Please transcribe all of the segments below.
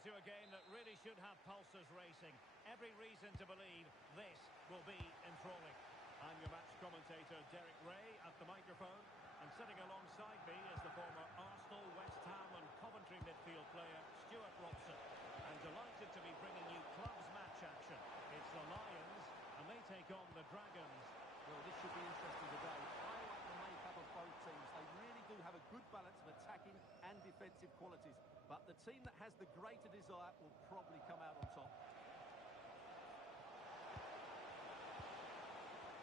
into a game that really should have pulses racing. Every reason to believe this will be enthralling. I'm your match commentator, Derek Ray, at the microphone. And sitting alongside me is the former Arsenal, West Ham and Coventry midfield player, Stuart Robson. I'm delighted to be bringing you clubs match action. It's the Lions, and they take on the Dragons. Well, this should be interesting today. I like the makeup of both teams. They really do have a good balance of attacking and defensive qualities. But the team that has the greater desire will probably come out on top.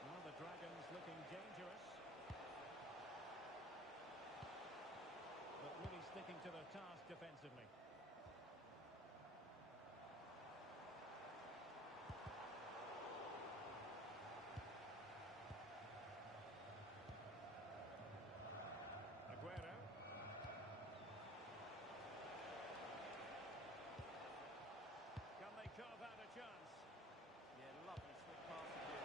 Well, the Dragons looking dangerous. But really sticking to their task defensively. Aguero. Can they carve out a chance? Yeah, lovely slick pass again.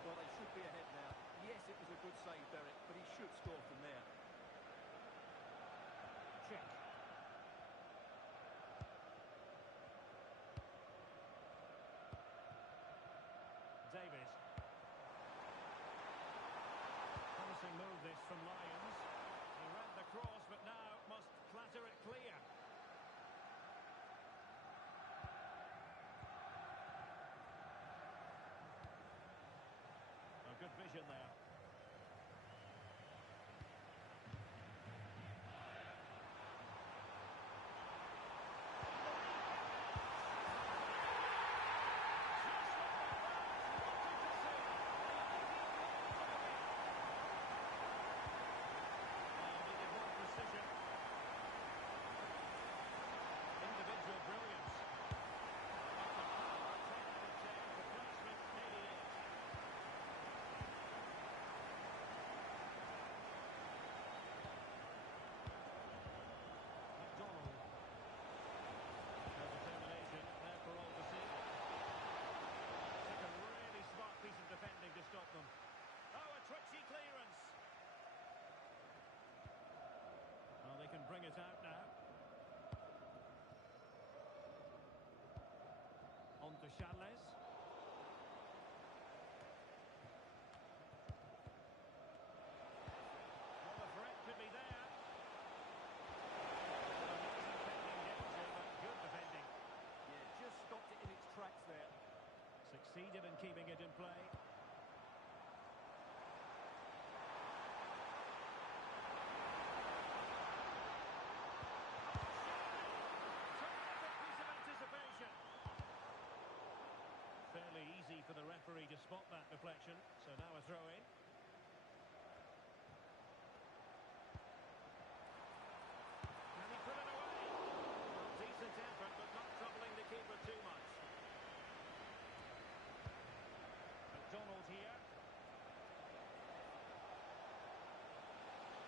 Well, they should be ahead now. Yes, it was a good save, Derek, but he should score from there. Check. Davis. Promising move this from Lions. He ran the cross, but now must clatter it clear. Good vision there. Individual brilliance. Piece of defending to stop them. Oh, a twitchy clearance. Oh, they can bring it out now. On to Charles. Well, the threat could be there. Defending danger, but good defending. Yeah, just stopped it in its tracks there. Succeeded in keeping it in play. Terrific piece of anticipation. Fairly easy for the referee to spot that deflection. So now a throw in. Can he put it away? Well, decent effort, but not troubling the keeper too much. Donald here.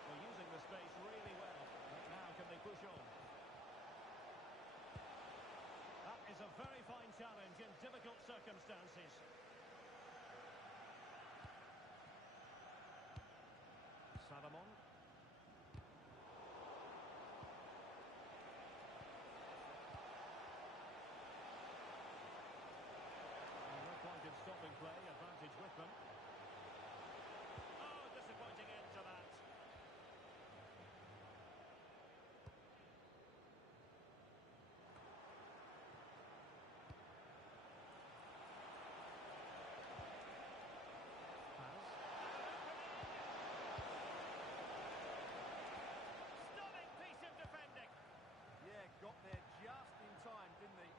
Well, using the space really well. But now can they push on? That is a very fine challenge in difficult circumstances. Salomon. Pointed stopping play, advantage with them. Oh, disappointing end to that. Pass. Stunning piece of defending. Yeah, got there just in time, didn't he?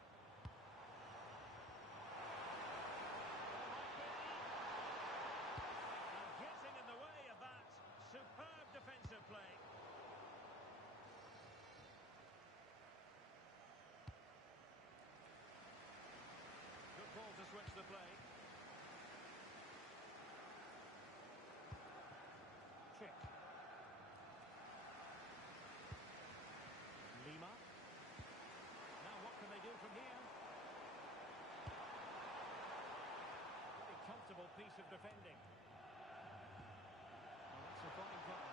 In the way of that superb defensive play. Good ball to switch the play. Check. Lima. Now what can they do from here? A comfortable piece of defending. Well, that's a fine pass.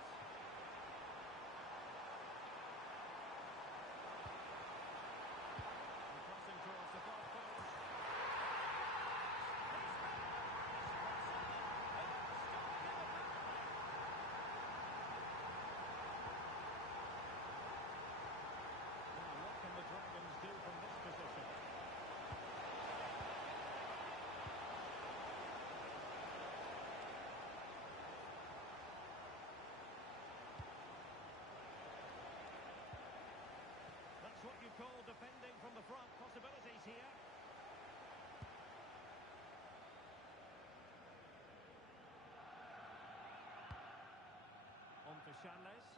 Charles.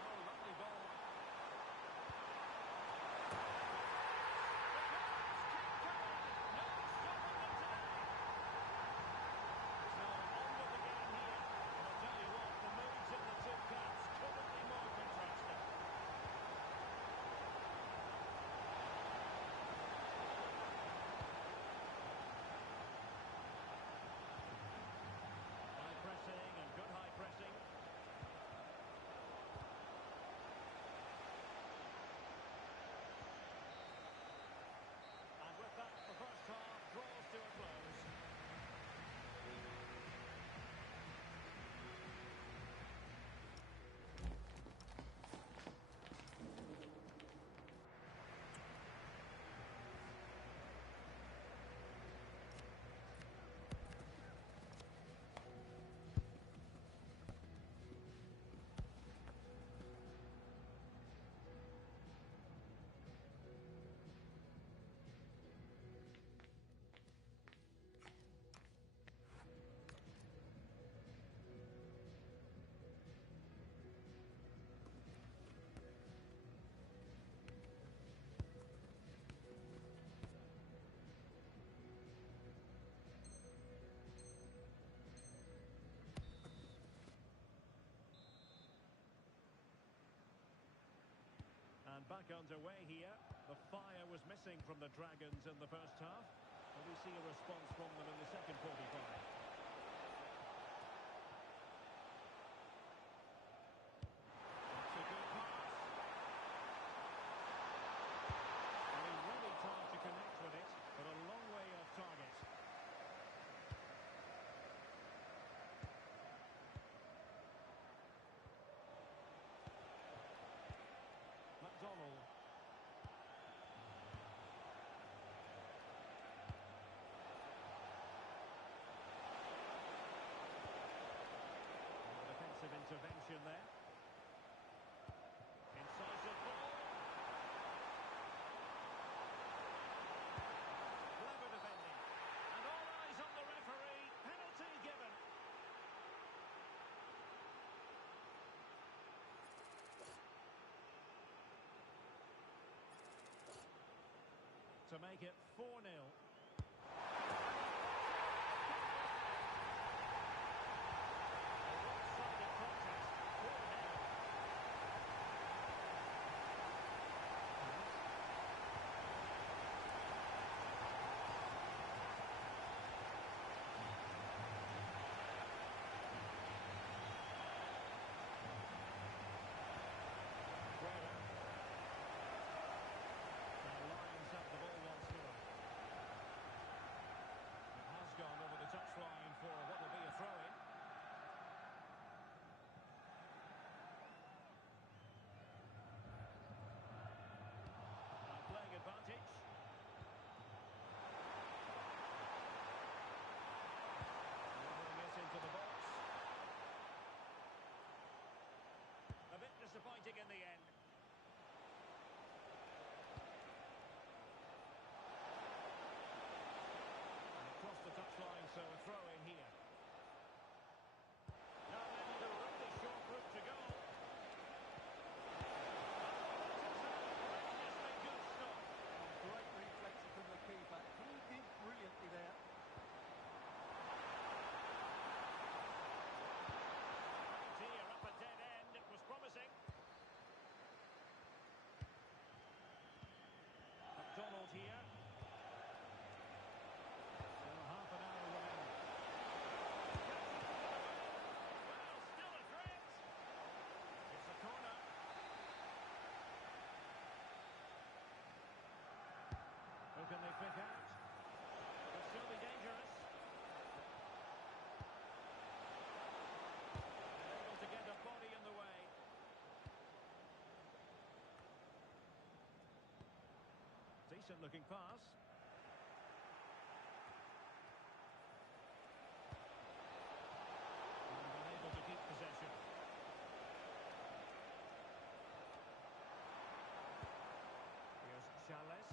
Oh, lovely ball. And back underway here. The fire was missing from the Dragons in the first half. But we see a response from them in the second 45. That's a good pass. And he really tried to connect with it, but a long way off target. McDonald. Defensive intervention there. Incisive ball. Clever defending. And all eyes on the referee. Penalty given. To make it 4-0. Touchline for what will be a throw-in. Playing advantage. Delivering it into the box. A bit disappointing in the end. Across the touchline, so a throw in here. Now they need a really short route to go. Good stop. Great reflection from the keeper. He did brilliantly there. Dear, up a dead end. It was promising. McDonald here. Half an hour remaining. Well, still a threat. It's a corner. Who can they pick out? Could still be dangerous. And able to get a body in the way. Decent looking pass. To keep possession. Here's Charles.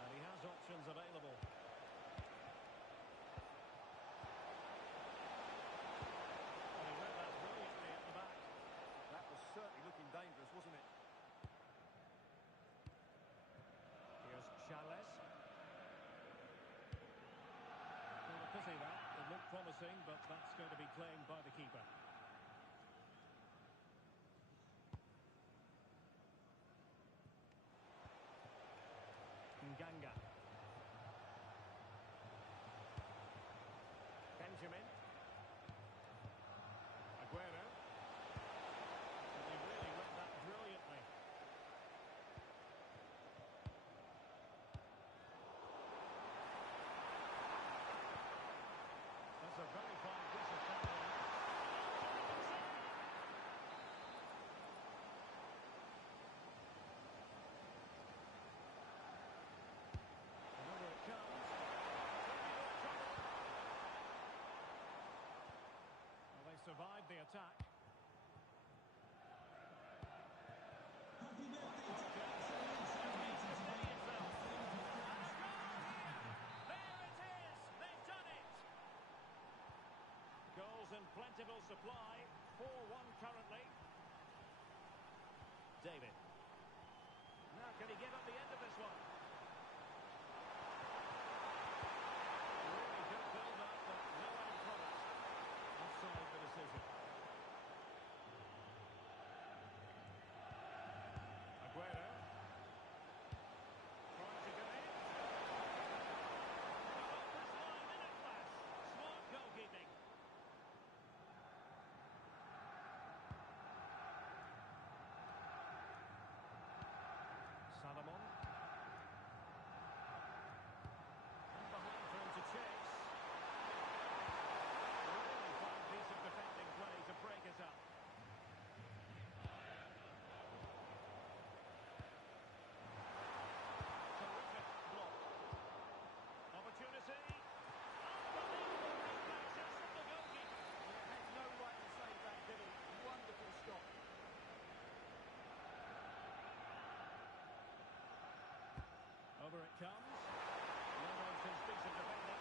And he has options available. promising, but that's going to be claimed by the keeper. Nganga. Benjamin. Aguero. And he really read that brilliantly. That's a very fine piece of tackling. And over it comes. Well, they survived the attack. Goals in plentiful supply. 4-1 currently. David. Now can he get up the end of this one? Really good build-up, but no end product. Offside the decision. Aguero. Trying to go in. Off this line in a flash. Smart goalkeeping. Salomon. And behind for him to chase. Really fine piece of defending play to break us up. Terrific block. Opportunity. Unbelievable reflexes from the goalkeeper. He had no right to save that, did he? Wonderful stop. Over it comes. Almost his piece of defending.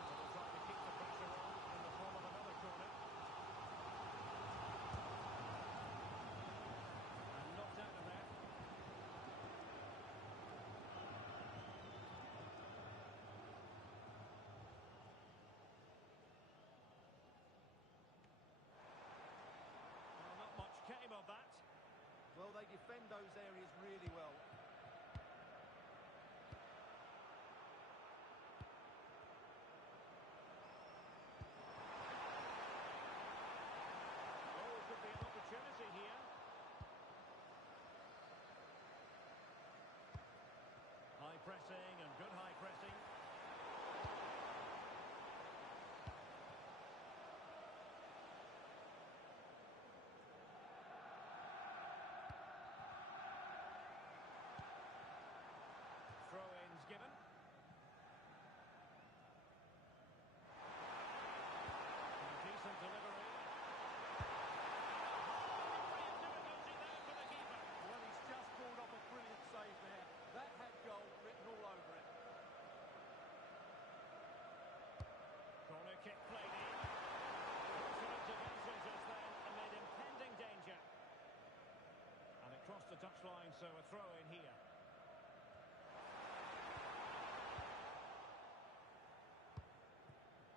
So they'll try to keep the pressure on in the form of another corner. And knocked out of there. Well, not much came of that. Well, they defend those areas really well. Could be an opportunity here. High pressing and good high pressing. Throw-ins given. And decent delivery. Well, he's just pulled off a brilliant save there. That had goal written all over it. Corner kick played in. Some intervention just then amid impending danger. And it crossed the touchline, so a throw in here.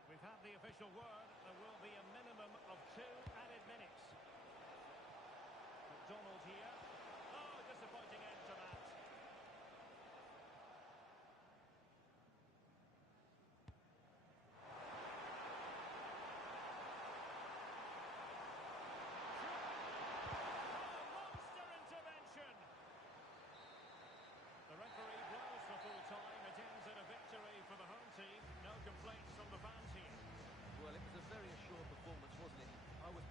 We've had the official word. There will be a minimum of 2 added minutes. McDonald here. Oh, disappointing end to that. Oh, monster intervention. The referee blows for full time. It ends in a victory for the home team. No complaints from the fans here. Well, it was a very assured performance, wasn't it? I was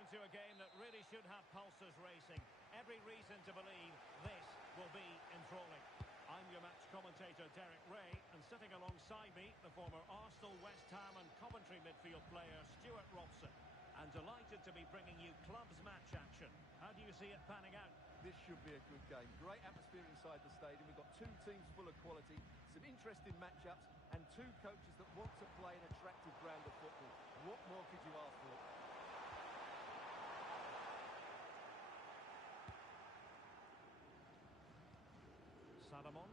into a game that really should have pulses racing. Every reason to believe this will be enthralling. I'm your match commentator, Derek Ray, and sitting alongside me, the former Arsenal, West Ham and Coventry midfield player, Stuart Robson. And delighted to be bringing you clubs match action. How do you see it panning out? This should be a good game. Great atmosphere inside the stadium. We've got two teams full of quality, some interesting matchups, and two coaches that want to play an attractive brand of football. What more could you ask for? Salomon.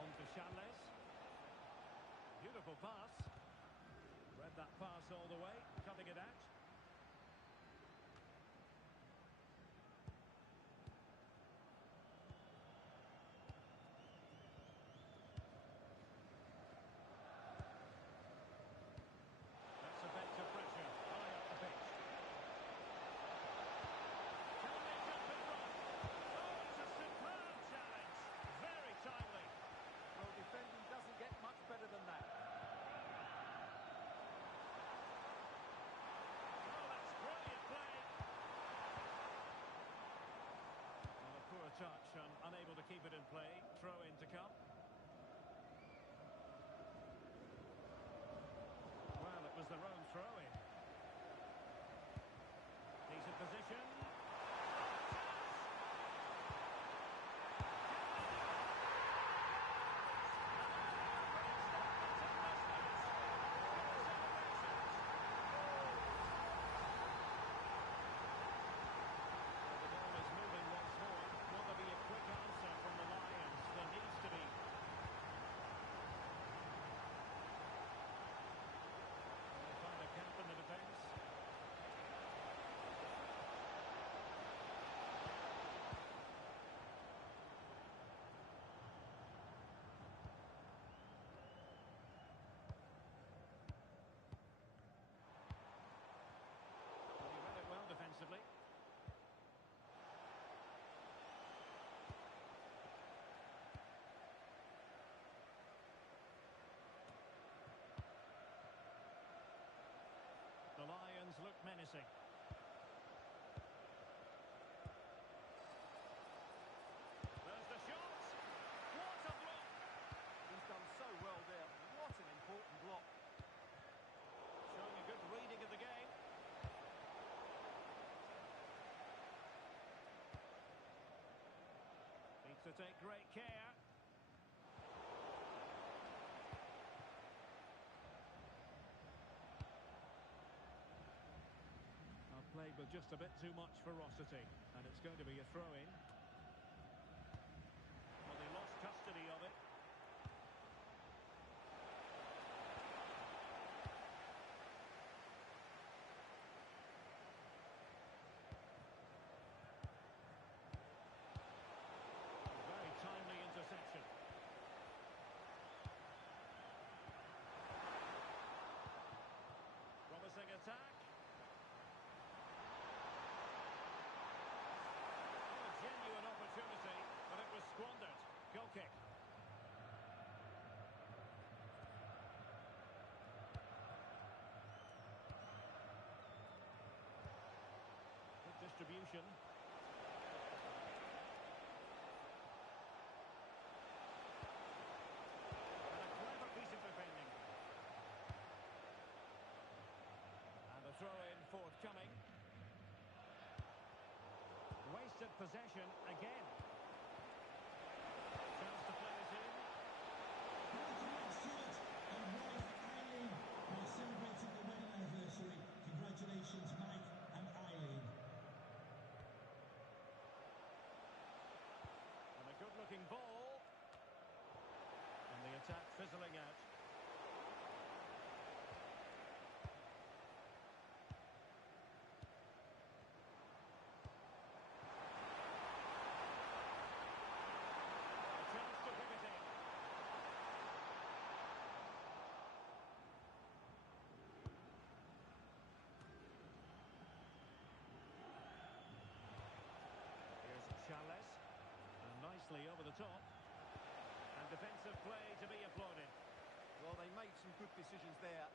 On to Charles. Beautiful pass. Read that pass all the way, cutting it out. That's effective pressure, high up the pitch. Can they jump in front? Oh, it's a superb challenge. Very timely. Well, defending doesn't get much better than that. Oh, that's brilliant play. Well, a poor touch and unable to keep it in play. Throw in to come. Well, it was their own throw-in. He's in position. The ball is moving once more. Will there be a quick answer from the Lions? There needs to be. They find a gap in the defence. Well, he read it well defensively. The Lions look menacing. There's the shot. What a block! He's done so well there. What an important block. Showing a good reading of the game. Needs to take great care. Played with just a bit too much ferocity, and it's going to be a throw-in. Well, they lost custody of it. Very timely interception. Promising attack. Genuine opportunity, but it was squandered. Goal kick. Good distribution. And a clever piece of defending. And a throw-in forthcoming. Wasted possession again. Chance to play it in. Stuart and wife Eileen are celebrating the wedding anniversary. Congratulations, Mike and Eileen. And a good-looking ball. And the attack fizzling out. Charles. And nicely over the top. And defensive play to be applauded. Well, they made some good decisions there.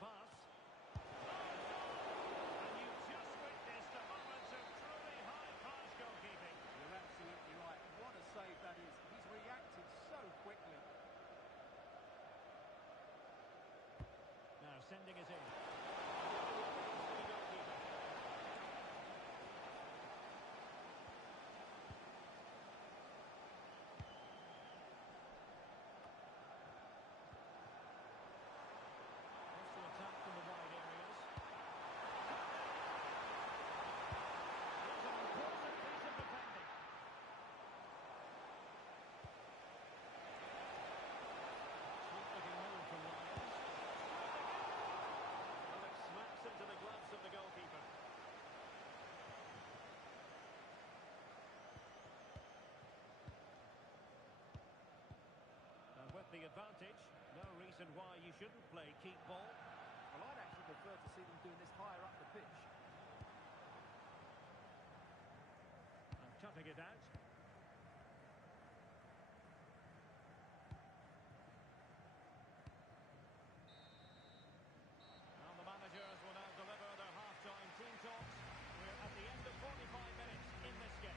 pass. Oh, it's on! And you just witnessed a moment of truly high-class goalkeeping. You're absolutely right. What a save that is. He's reacted so quickly. Now sending it in. To the goalkeeper. Wants to attack from the wide areas. It's an important piece of defending. Sweet looking move from Lyons. Well, it smacks into the gloves of the goalkeeper. And with the advantage, no reason why you shouldn't play keep ball. Well, I'd actually prefer to see them doing this higher up the pitch. And cutting it out. Now the managers will now deliver their half-time team talks. We're at the end of 45 minutes in this game.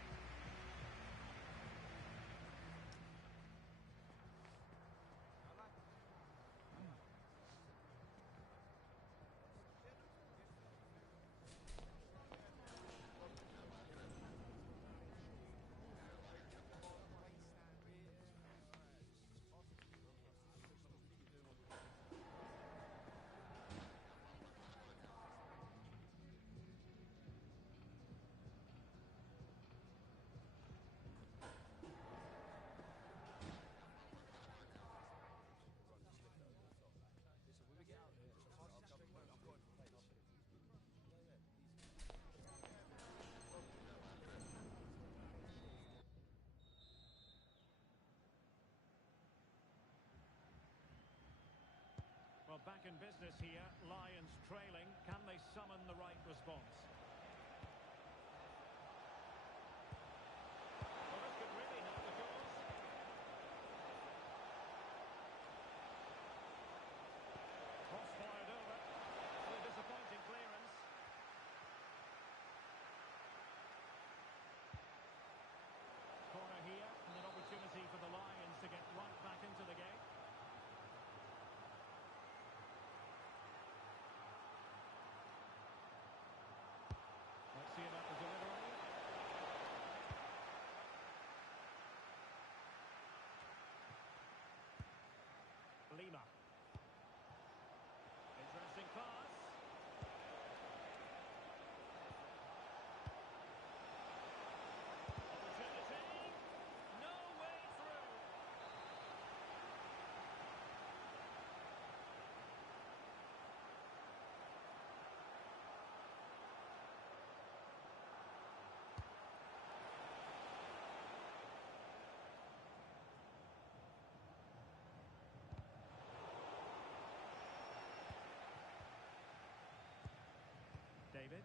Well, back in business here, Lions trailing. Can they summon the right response? Well, this could really help the cause. Cross fired over. Well, a disappointing clearance. Corner here, and an opportunity for the Lions to get right back into the game. Let's see about the delivery. Lima. Interesting pass. Opportunity. No way through. David.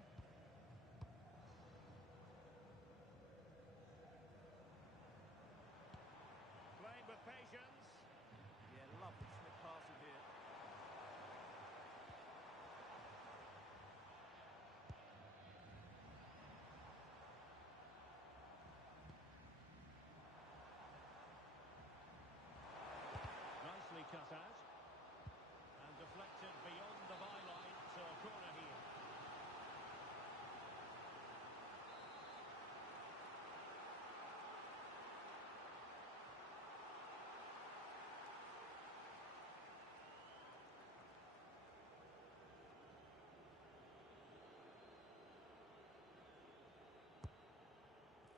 Playing with patience. Yeah, lovely slip passing here. Nicely cut out. And deflected beyond the byline, so a corner here.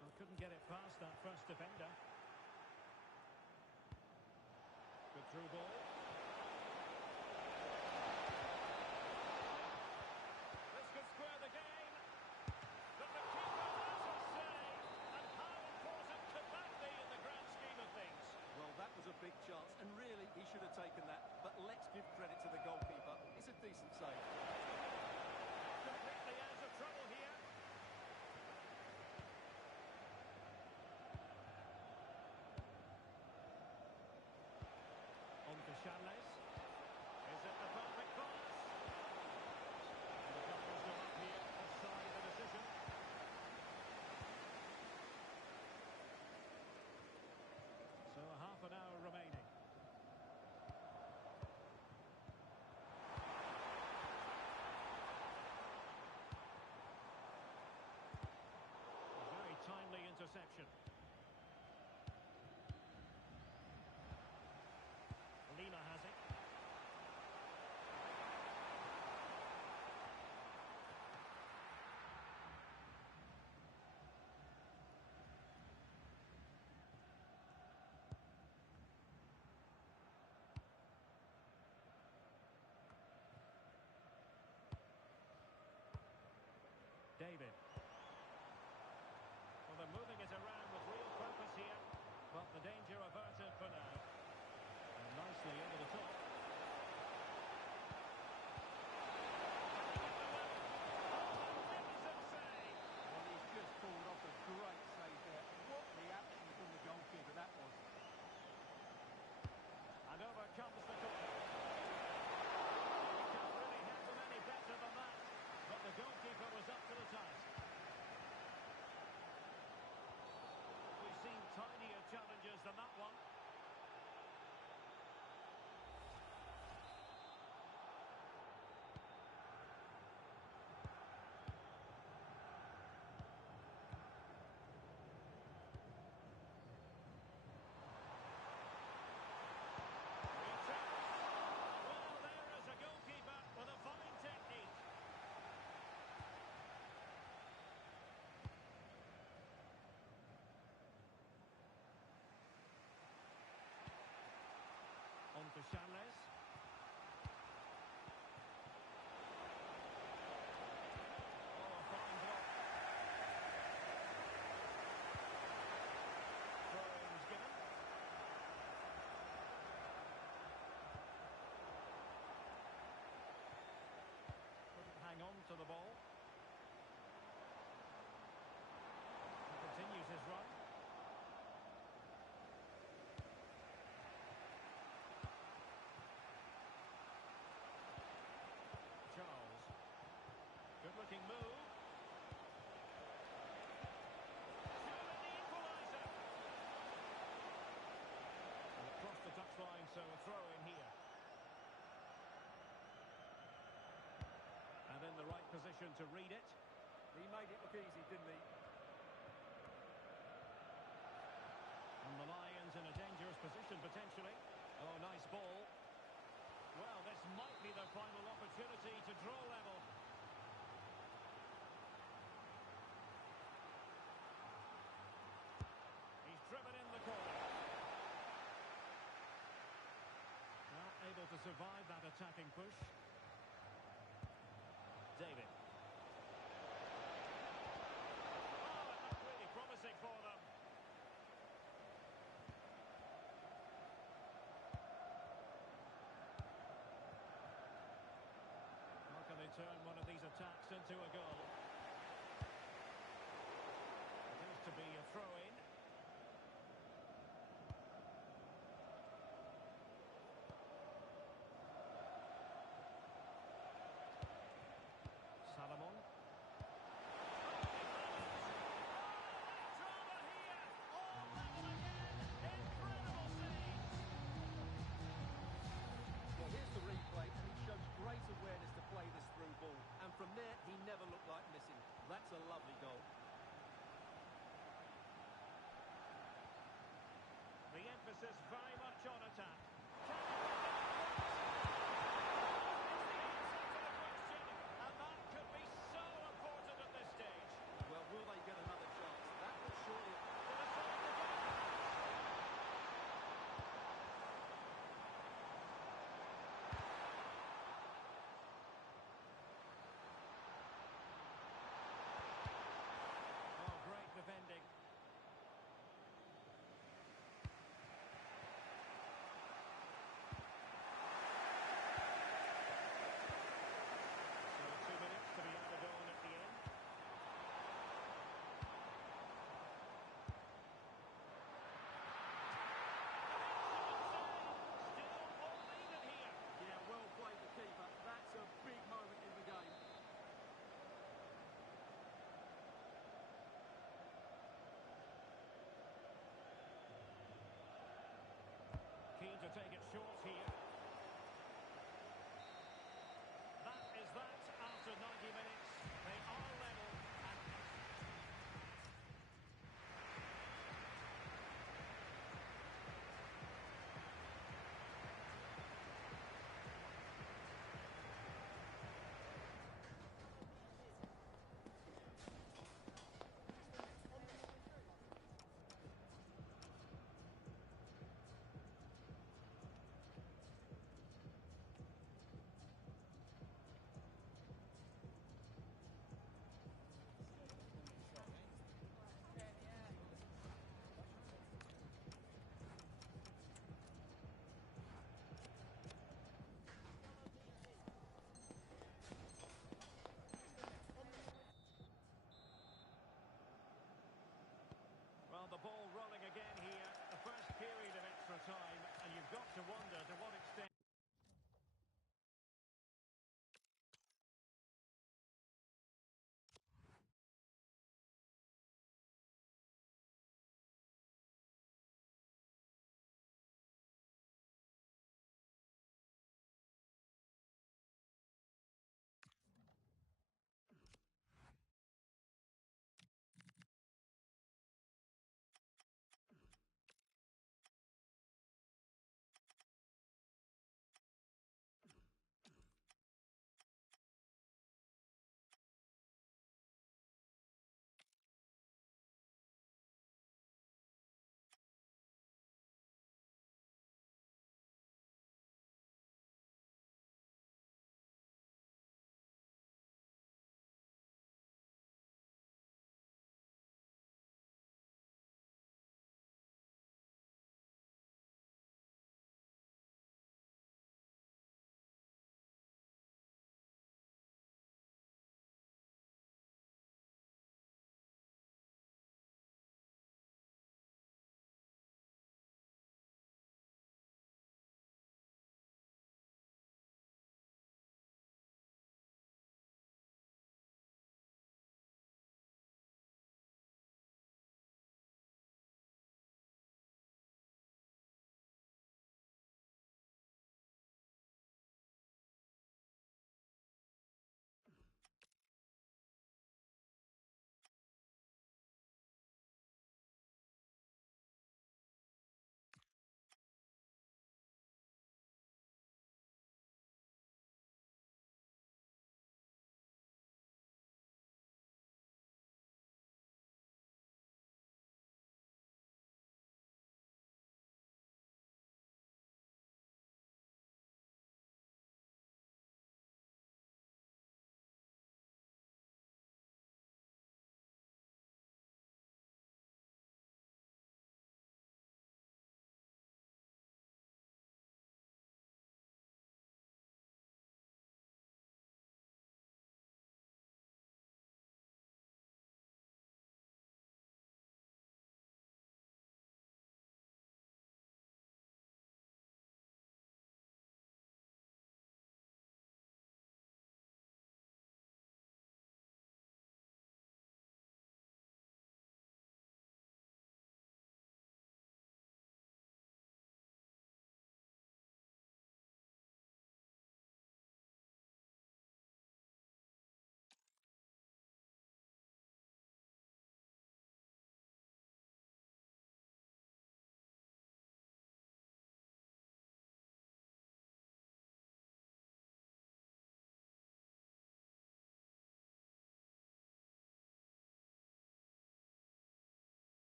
Well, couldn't get it past that first defender. Good through ball. This could square the game. But the keeper has a say. And how important could that be in the grand scheme of things? Well, that was a big chance, and really, he should have taken that. But let's give credit to the goalkeeper. It's a decent save. Completely out of trouble here. On to Charles. Is it the perfect pass? to Shanles. Oh, a fine block. Throw-in's given. Couldn't hang on to the ball. He continues his run. Charles. Good-looking move. Shooting the equaliser. And across the touchline, so a throw in here. And in the right position to read it. He made it look easy, didn't he? And the Lions in a dangerous position, potentially. Oh, nice ball. Well, this might be their final opportunity to draw level. He's driven in the corner. Well, able to survive that attacking push. David. Oh, and that's really promising for them. How can they turn one of these attacks into a goal? It is to be a throw-in. Salomon. Drama here. All level again. Incredible save. Well, here's the replay, and he shows great awareness to play this through ball. And from there, he never looked like missing. That's a lovely goal.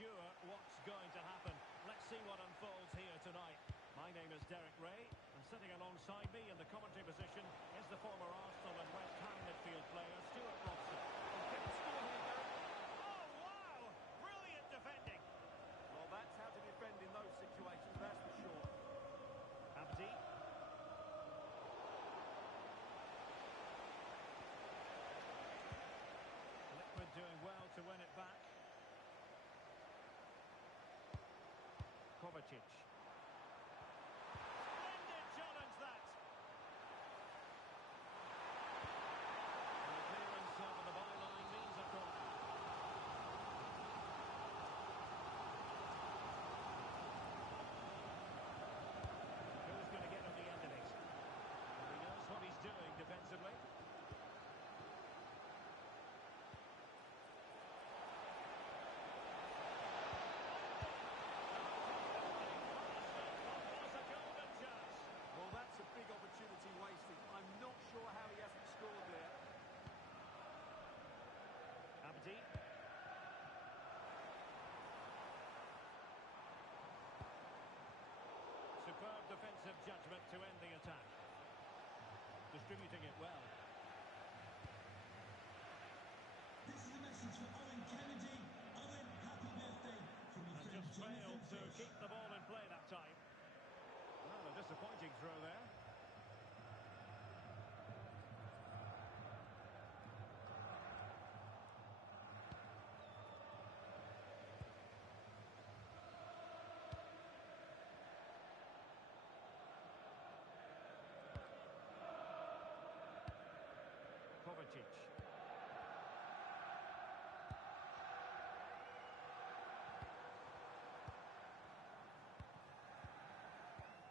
sure what's going to happen. Let's see what unfolds here tonight. My name is Derek Ray, and sitting alongside me in the commentary position is the former Arsenal and West Ham midfield player, Stuart Robson. Can it score here, Derek? Oh, wow! Brilliant defending. Well, that's how to defend in those situations, that's for sure. Abdi. Liquid doing well to win it back. Kovacic. Splendid challenge, that. And the clearance over the byline means a corner. Who's going to get on the end of it? Well, he knows what he's doing defensively. Was a golden chance. Well, that's a big opportunity wasted. I'm not sure how he hasn't scored there. Abdi. Superb defensive judgment to end the attack. Distributing it well. This is a message for Owen Kennedy. Owen, happy birthday from your And friend just failed Jonathan to Fish. keep the ball in play that time. Well, a disappointing throw there. Kovacic.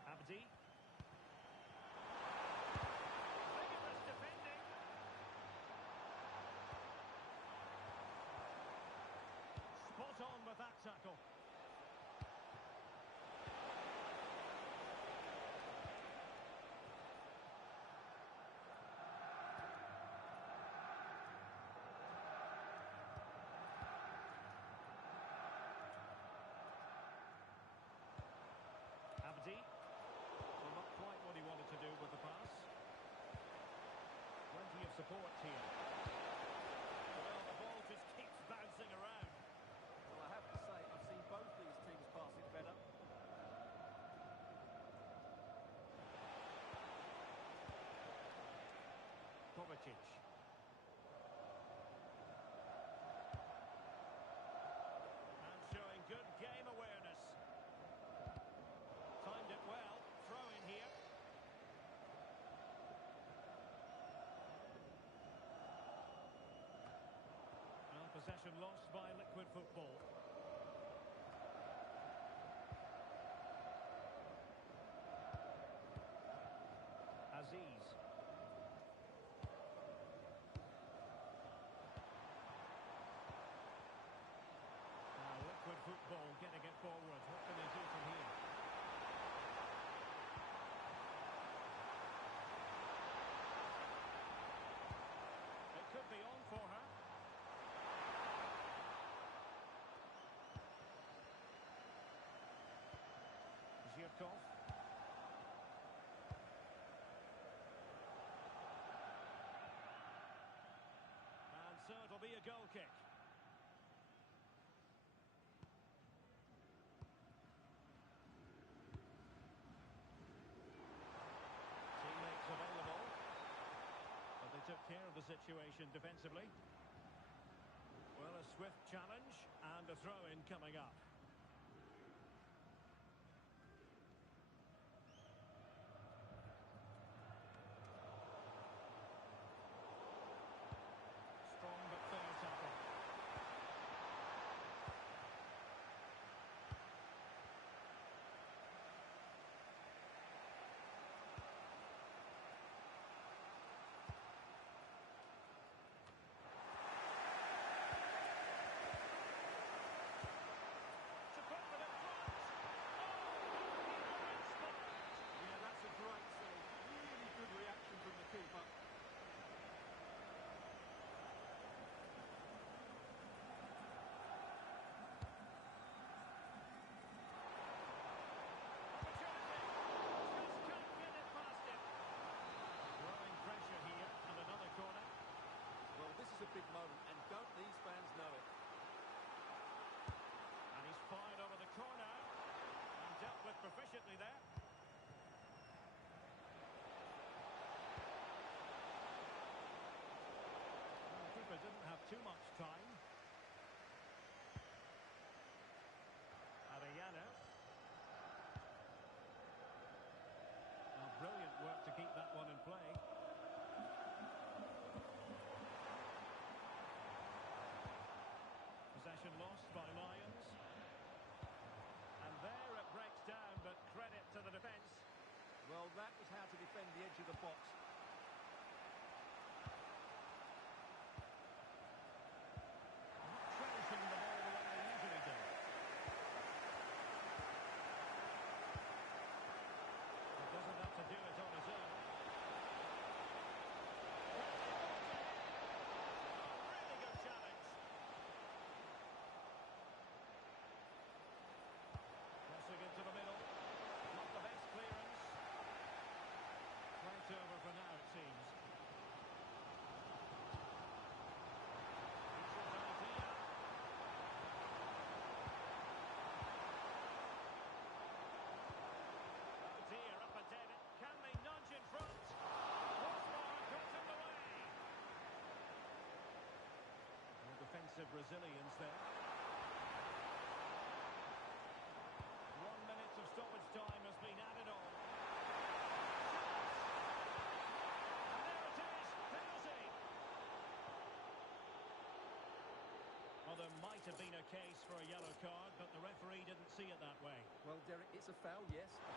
Abdi. Vigorous defending. Spot on with that tackle. Abdi. Well, not quite what he wanted to do with the pass. Plenty of support here. Well, the ball just keeps bouncing around. Well, I have to say, I've seen both these teams pass it better. Kovacic. And showing good game awareness. Timed it well. Throw in here. Well, possession lost by Liquid Football. Aziz. Now Liquid Football getting it forward. What can they do from here? It could be on for her. Zhirkov. And so it'll be a goal kick. Teammates available. But they took care of the situation defensively. Well, a swift challenge and a throw-in coming up. Strong but fair tackle. big moment, and don't these fans know it? And he's fired over the corner and dealt with proficiently there. Well, the keeper didn't have too much time. Arellano. Now, brilliant work to keep that one in play. Possession lost by Lions. And there it breaks down, but credit to the defence. Well, that was how to defend the edge of the box. Not trenching the ball the way they usually do. He doesn't have to do it on his own. Really good challenge. Crossing into the middle. Not the best clearance. Right over for now, it seems. Features idea. Oh dear, up and dead. Can they nudge in front? Crossbar got in the way. More defensive resilience there. 1 minute of stoppage time has been added on. And there it is, penalty. Well, there might have been a case for a yellow card, but the referee didn't see it that way. Well, Derek, it's a foul, yes. There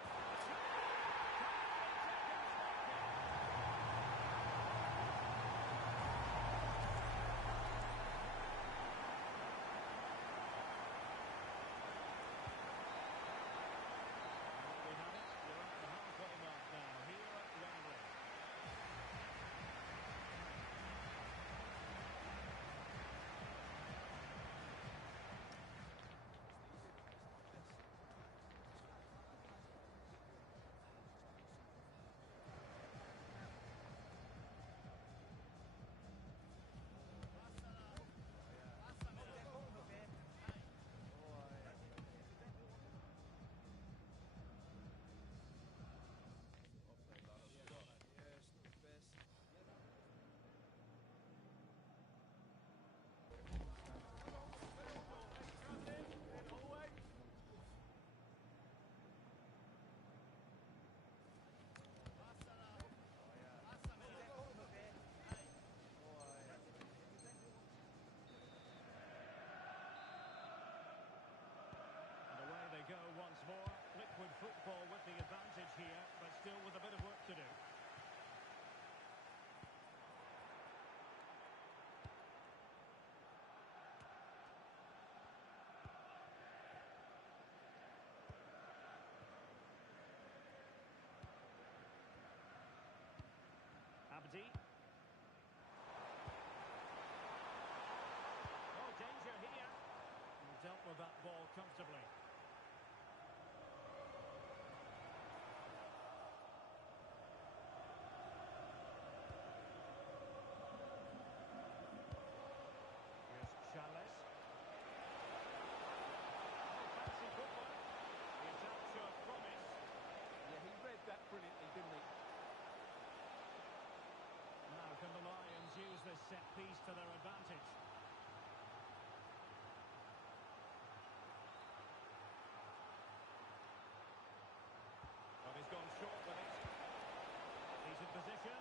we have it. We're at the halfway mark now, here at Wembley. And away they go once more. Liquid football with the advantage here, but still with a bit of work to do. Abdi. Oh, danger here. He dealt with that ball comfortably. Here's Charles. Oh, fancy footwork. The attack showed promise. Yeah, he read that brilliantly, didn't he? Now can the Lions use this set piece to their advantage? Well, he's gone short with it. He's in position.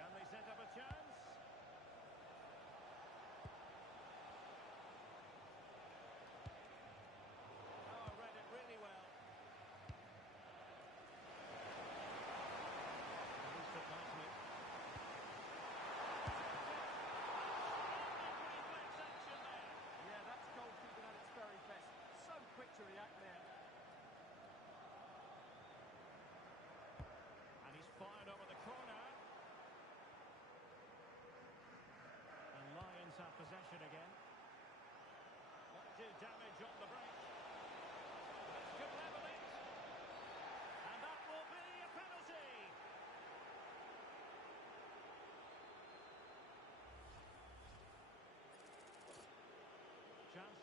Can they set up a chance? Oh, read it really well. Released it nicely. Reflex action there. Yeah, that's goalkeeping at its very best. So quick to react there. And he's fired over the corner. And Lions have possession again. Might do damage on the break. This could level it. And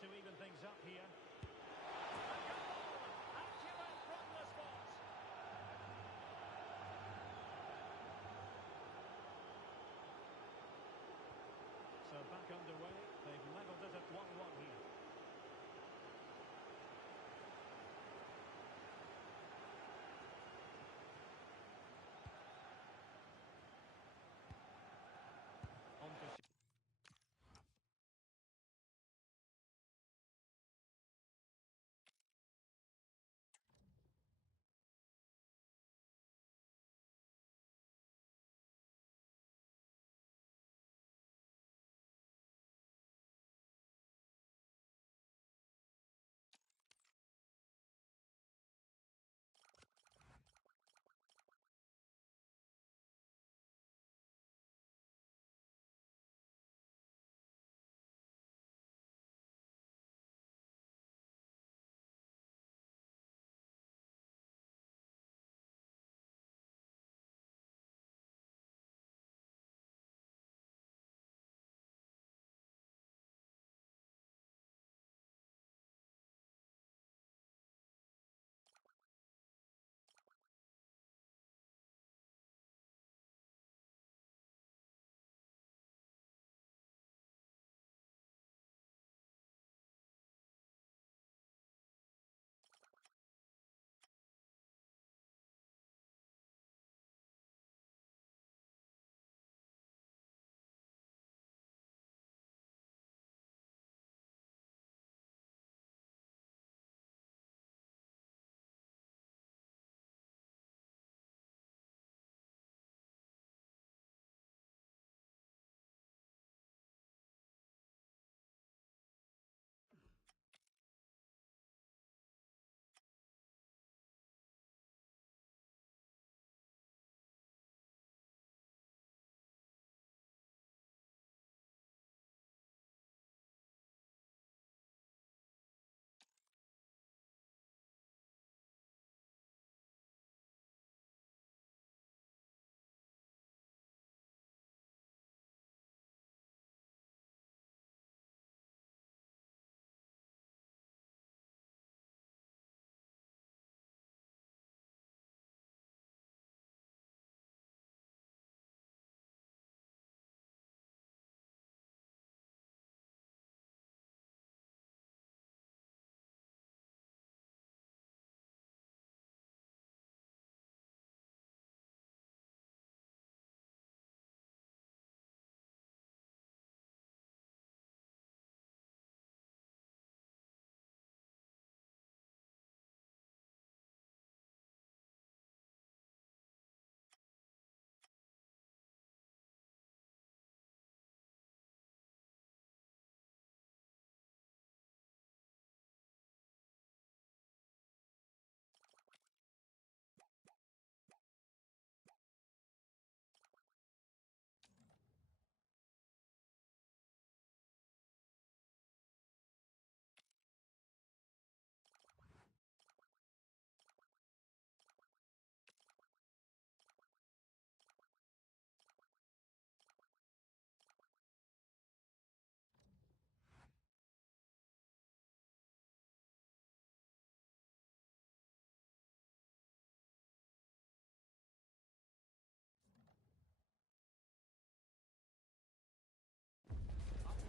to even things up here. A goal! Accurate from the spot. So back underway. They've levelled it at 1-1 here. On to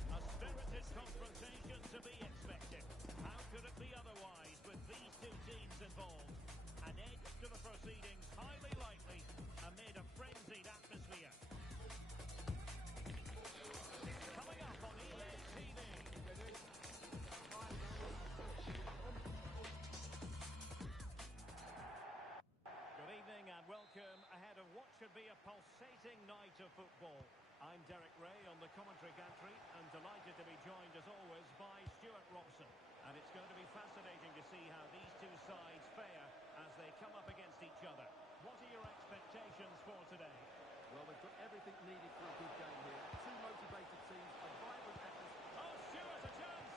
a spirited confrontation to be expected. How could it be otherwise with these two teams involved? An edge to the proceedings, highly likely, amid a frenzied atmosphere. Coming up on EA TV. Good evening and welcome ahead of what should be a pulsating night of football. I'm Derek Ray on the commentary gantry and delighted to be joined as always by Stuart Robson. And it's going to be fascinating to see how these two sides fare as they come up against each other. What are your expectations for today? Well, they've got everything needed for a good game here. Two motivated teams, a vibrant atmosphere. Oh, Stuart, a chance!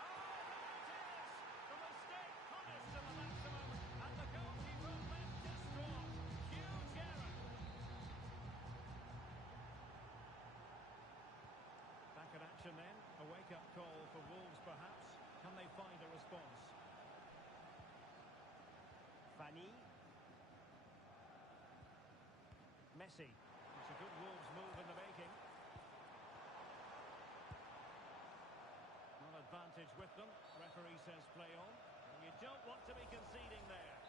Oh, there it is! The mistake punished to the maximum, and the goalkeeper left distraught. Huge error. Back in action then, awaiting wake-up call for Wolves, perhaps. Can they find a response? Fanny. Messi. It's a good Wolves move in the making. Not advantage with them. Referee says play on. And you don't want to be conceding there.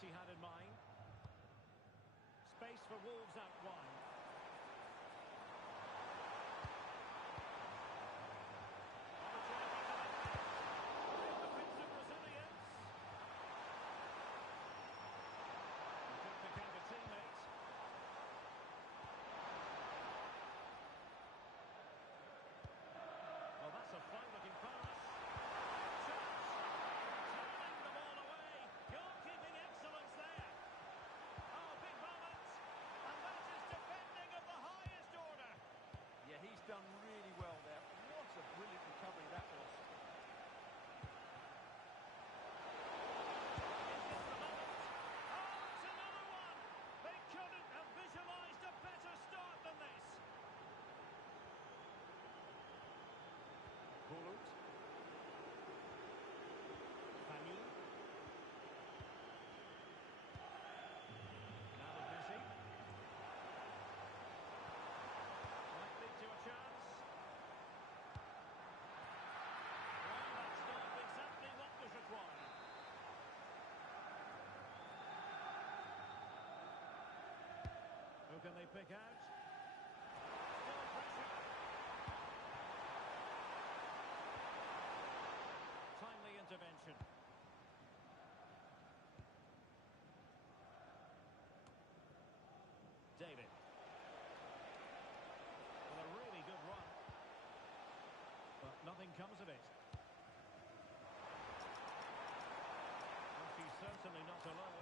He had in mind. Space for Wolves out wide. Defensive resilience. He could pick out a teammate. Well, that's a fine-looking pass. Done really well there. What a brilliant recovery that was. Is this the moment? Oh, it's another one! They couldn't have visualised a better start than this. Bulut. Fanny. Now with Messi. Might lead to a chance. Who can they pick out? Still pressure. Timely intervention. David. Well, a really good run. But nothing comes of it. Well, she's certainly not alone.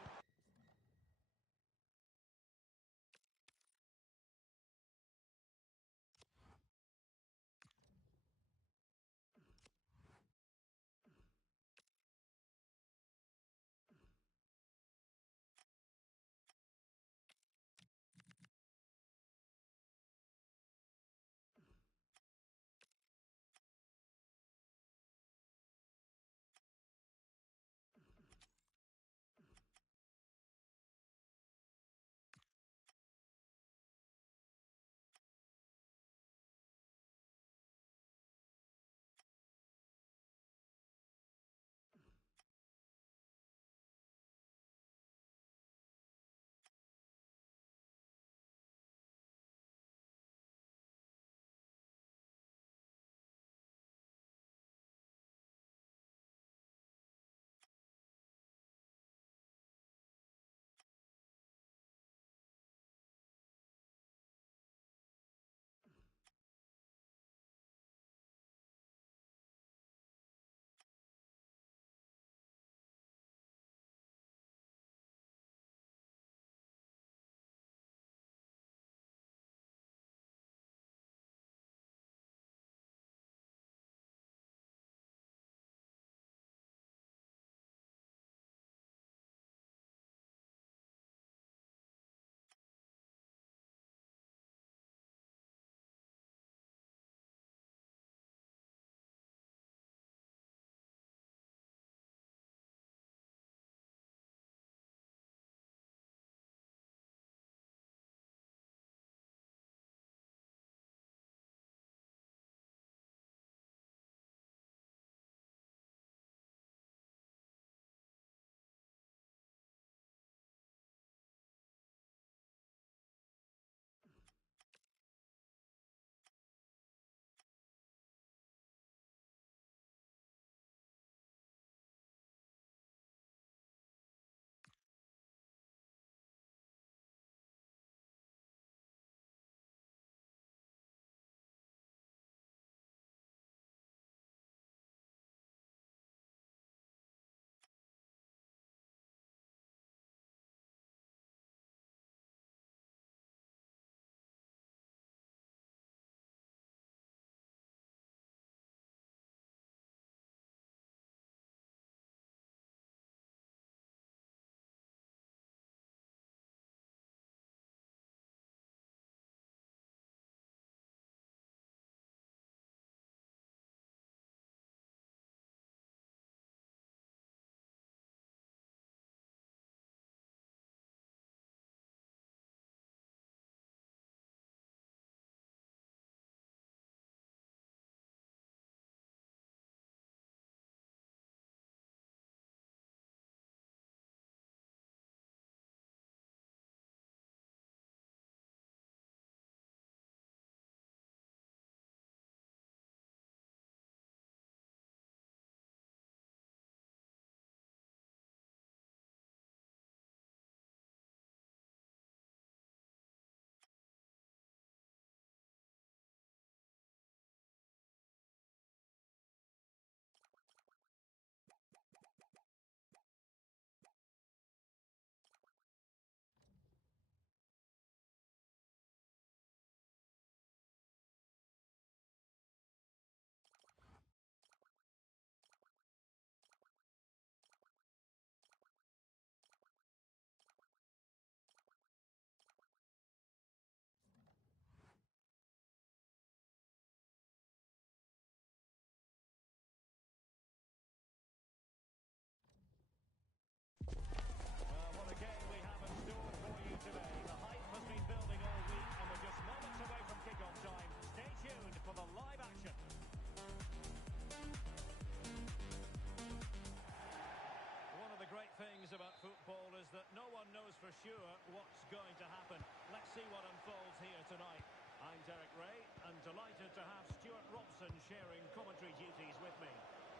sure what's going to happen. Let's see what unfolds here tonight. I'm Derek Ray, and delighted to have Stuart Robson sharing commentary duties with me.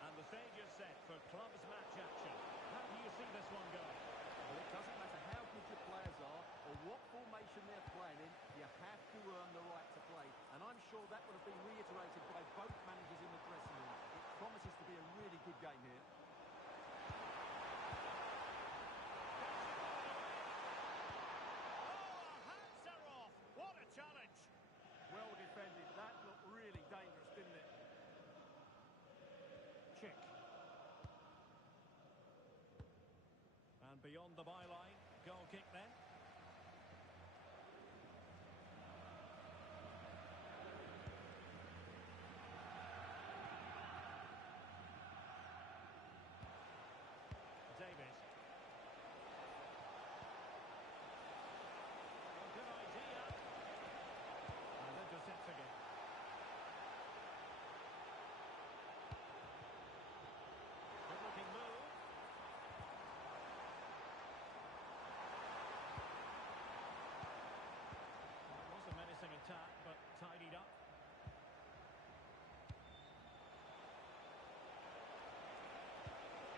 And the stage is set for clubs match action. How do you see this one going? Well, it doesn't matter how good your players are or what formation they're playing in, you have to earn the right to play. And I'm sure that would have been reiterated by both managers in the dressing room. It promises to be a really good game here. What a challenge! Well defended. That looked really dangerous, didn't it? Chick. And beyond the byline, goal kick then. Davis. A good idea. And intercepts again. Good looking move. It was a menacing attack, but tidied up.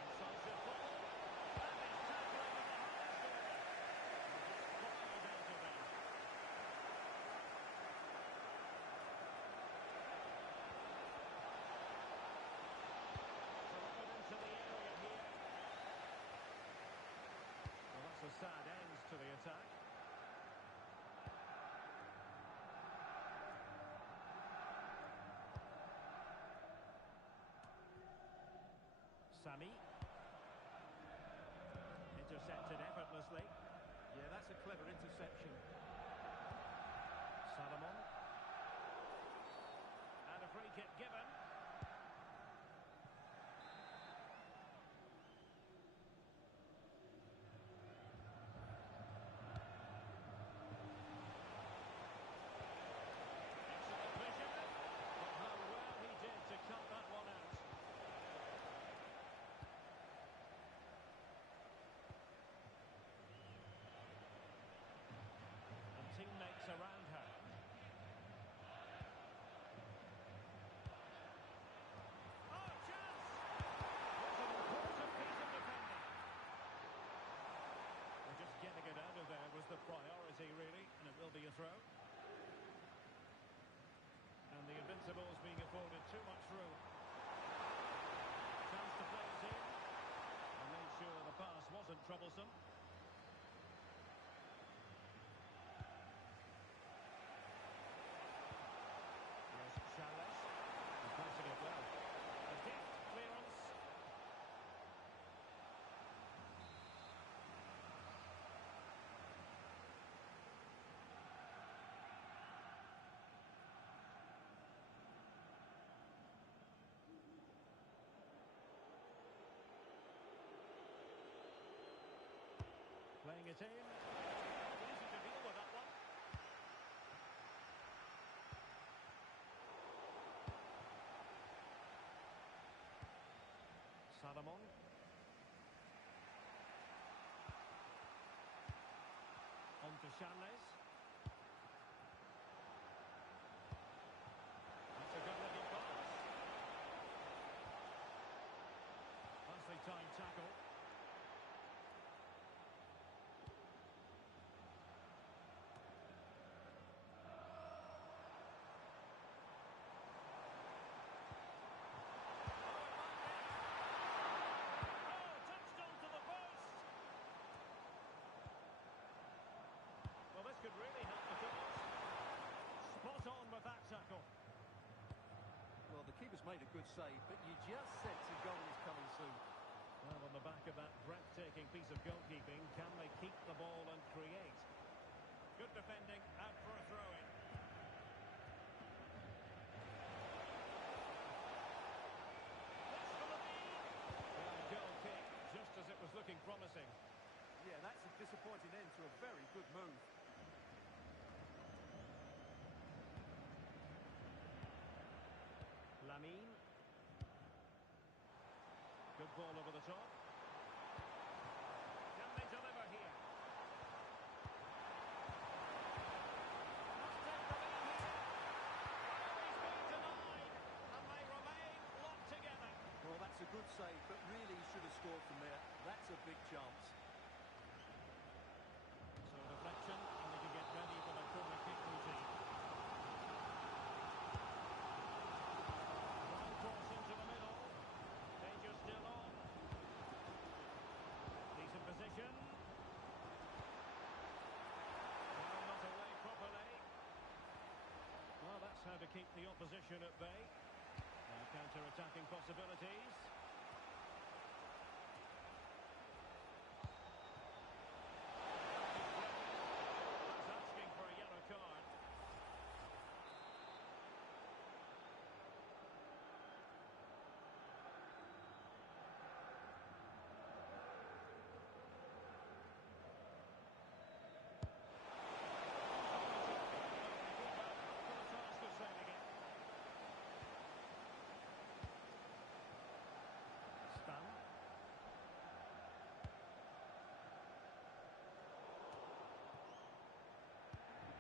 Incisive ball. And it's tackled in the highest order. Fired out of there. Thrown into the area here. Well, that's a sad end to the attack. Sami. Intercepted effortlessly. Yeah, that's a clever interception. Salomon. And a free kick given. Excellent vision. But how well he did to cut that one out. And teammates around her. Oh, chance! What an important piece of defending. Well, just getting it out of there was the priority, really, and it will be a throw. And the Invincibles being afforded too much room. Chance to play it in. And made sure the pass wasn't troublesome. Here's Charles. He's passing it well. A deft clearance. Playing it in. Easy to deal with that one. Salomon. On to Charles. That's a good looking pass. Nicely timed tackle. Well, this could really help the cause. Spot on with that tackle. Well, the keeper's made a good save, but you just sense a goal is coming soon. Well, on the back of that breathtaking piece of goalkeeping, can they keep the ball and create? Good defending, out for a throw-in. That's for the lead. Well, goal kick, just as it was looking promising. Yeah, that's a disappointing end to a very good move. Lamine. Good ball over the top. Can they deliver here? good save, but really he should have scored from there. That's a big chance. So deflection, and they can get ready for the corner kick routine. Long cross into the middle. Danger still on. Decent position. Well, not away properly. Well, that's how to keep the opposition at bay. Now counter-attacking possibilities. He's asking for a yellow card.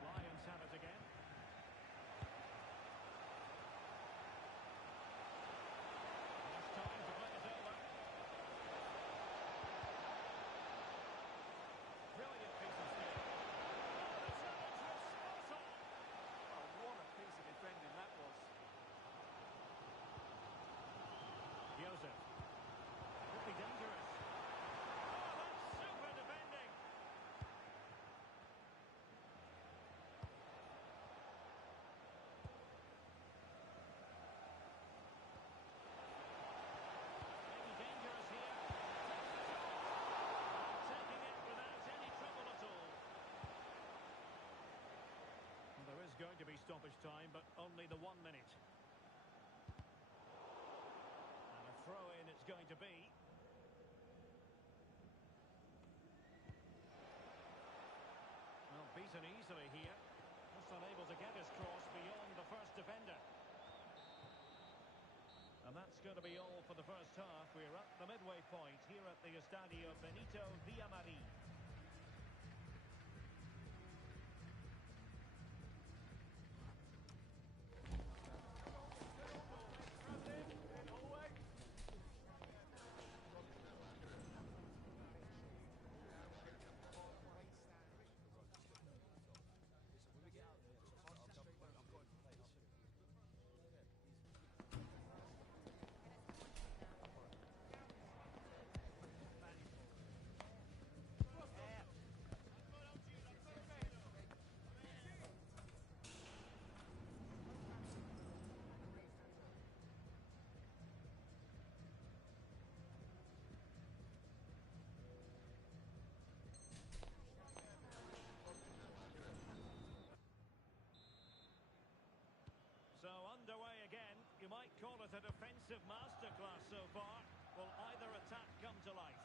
Lions have it again. It's time to play it over. Brilliant piece of skill. Oh, the challenge was spot on. Oh, what a piece of defending that was. Joseph. Could be dangerous. Oh, that's super defending. Maybe dangerous here. Takes the shot. Taking it without any trouble at all. Well, there is going to be stoppage time, but only the 1 minute. And a throw-in it's going to be. Well, beaten easily here. Just unable to get his cross beyond the first defender. And that's going to be all for the first half. We're at the midway point here at the Estadio Benito Villamarín. So underway again. You might call it a defensive masterclass so far. Will either attack come to life?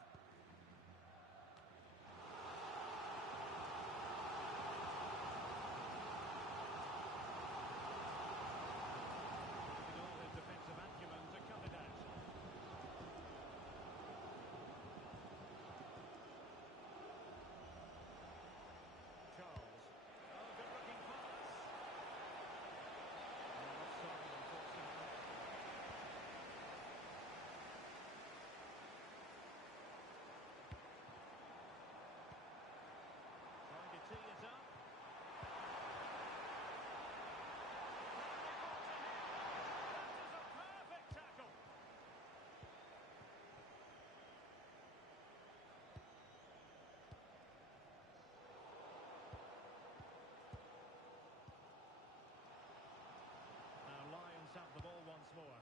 Using all his defensive acumen to cut it out. Charles. Oh, good looking pass. Offside, unfortunately. Trying to tee it up. That is a perfect tackle. Now Lions have the ball once more.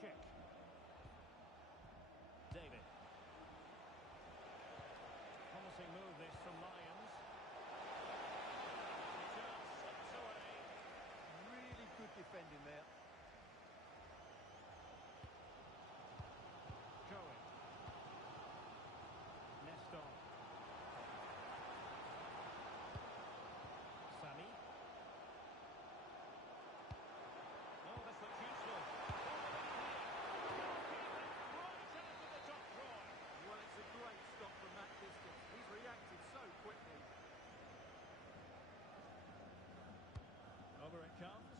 Check. David. Promising move this from Lions. Just slips away. Really good defending there. Cohen. Nestor. Sammy. Oh, this looks useful. Right out of the top drawer. Well, it's a great stop from that distance. He's reacted so quickly. Over it comes.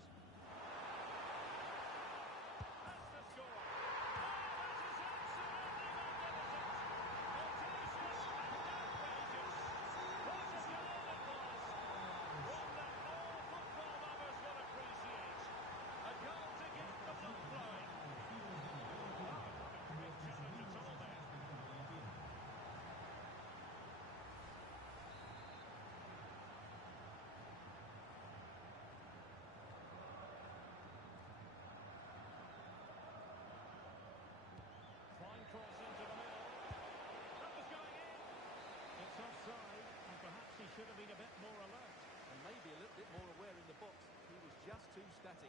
too static.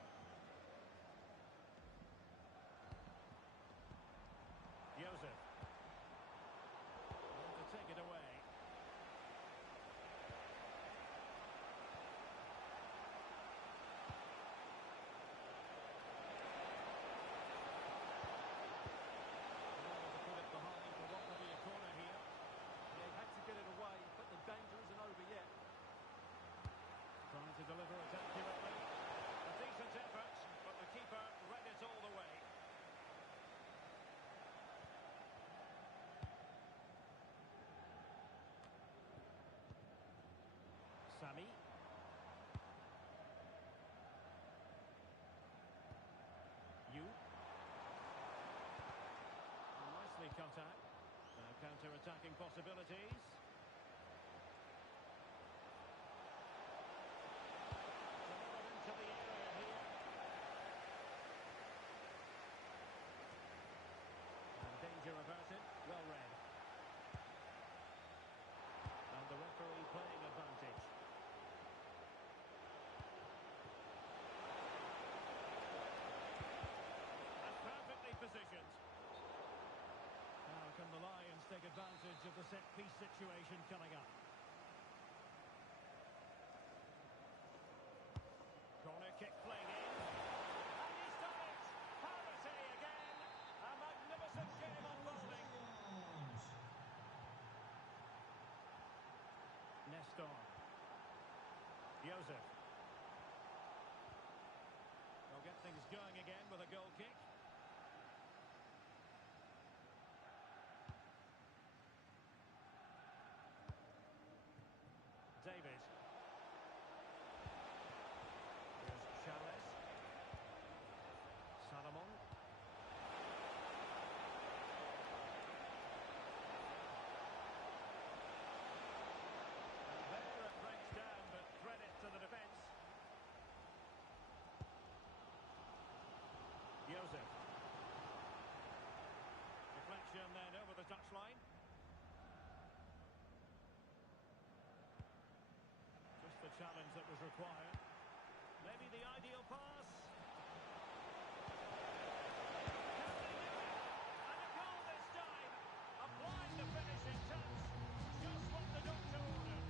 Joseph. And to take it away. Put it behind for what will be a corner here. Yeah, he had to get it away, but the danger isn't over yet. Trying to deliver it accurately. A decent effort, but the keeper read it all the way. Sami. You. Nicely cut out. Now counter-attacking possibilities. Delivered into the area here. And danger averted. Well read. And the referee playing advantage. And perfectly positioned. Now can the Lions take advantage of the set-piece situation coming up? Corner kick played in. And he's done it! Parity again! A magnificent game unfolding. Nestor. Joseph. They'll get things going again with a goal kick. David. Here's Chavez. Salomon. And there it breaks down, but credit to the defence. Joseph. Deflection then over the touchline. Just the challenge that was required. Maybe the ideal pass. Can they do it? And a goal this time. Applying the finishing touch. Just what the doctor ordered.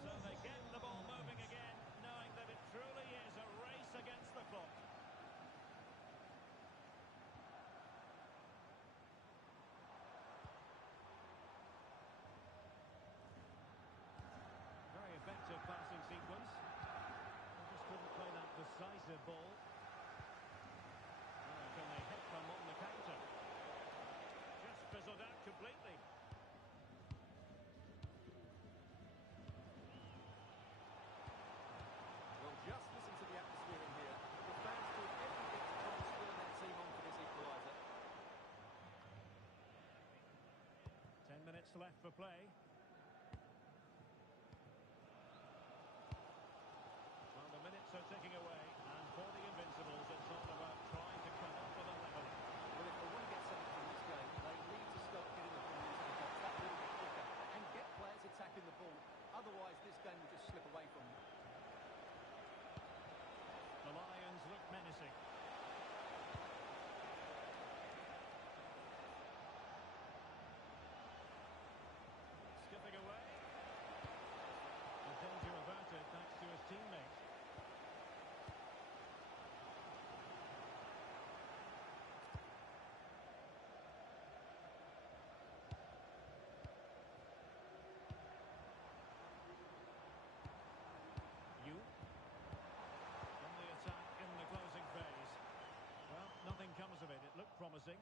So they get the ball moving again, knowing that it truly is a race against the clock. Very effective passing sequence. They just couldn't play that decisive ball. Now can they hit them on the counter? Just fizzled out completely. Well, just listen to the atmosphere in here. The fans do everything to try and spur their team on for this equaliser. 10 minutes left for play. Well, the minutes are ticking away, and for the Invincibles, it's all about trying to come up with a level. Well, if they want to get something from this game, they need to start getting the ball into the box that little bit quicker and get players attacking the ball. Otherwise, this game will just slip away from them. The Lions look menacing. Skipping away. The danger averted thanks to his teammate. You. On the attack in the closing phase. Well, nothing comes of it. It looked promising.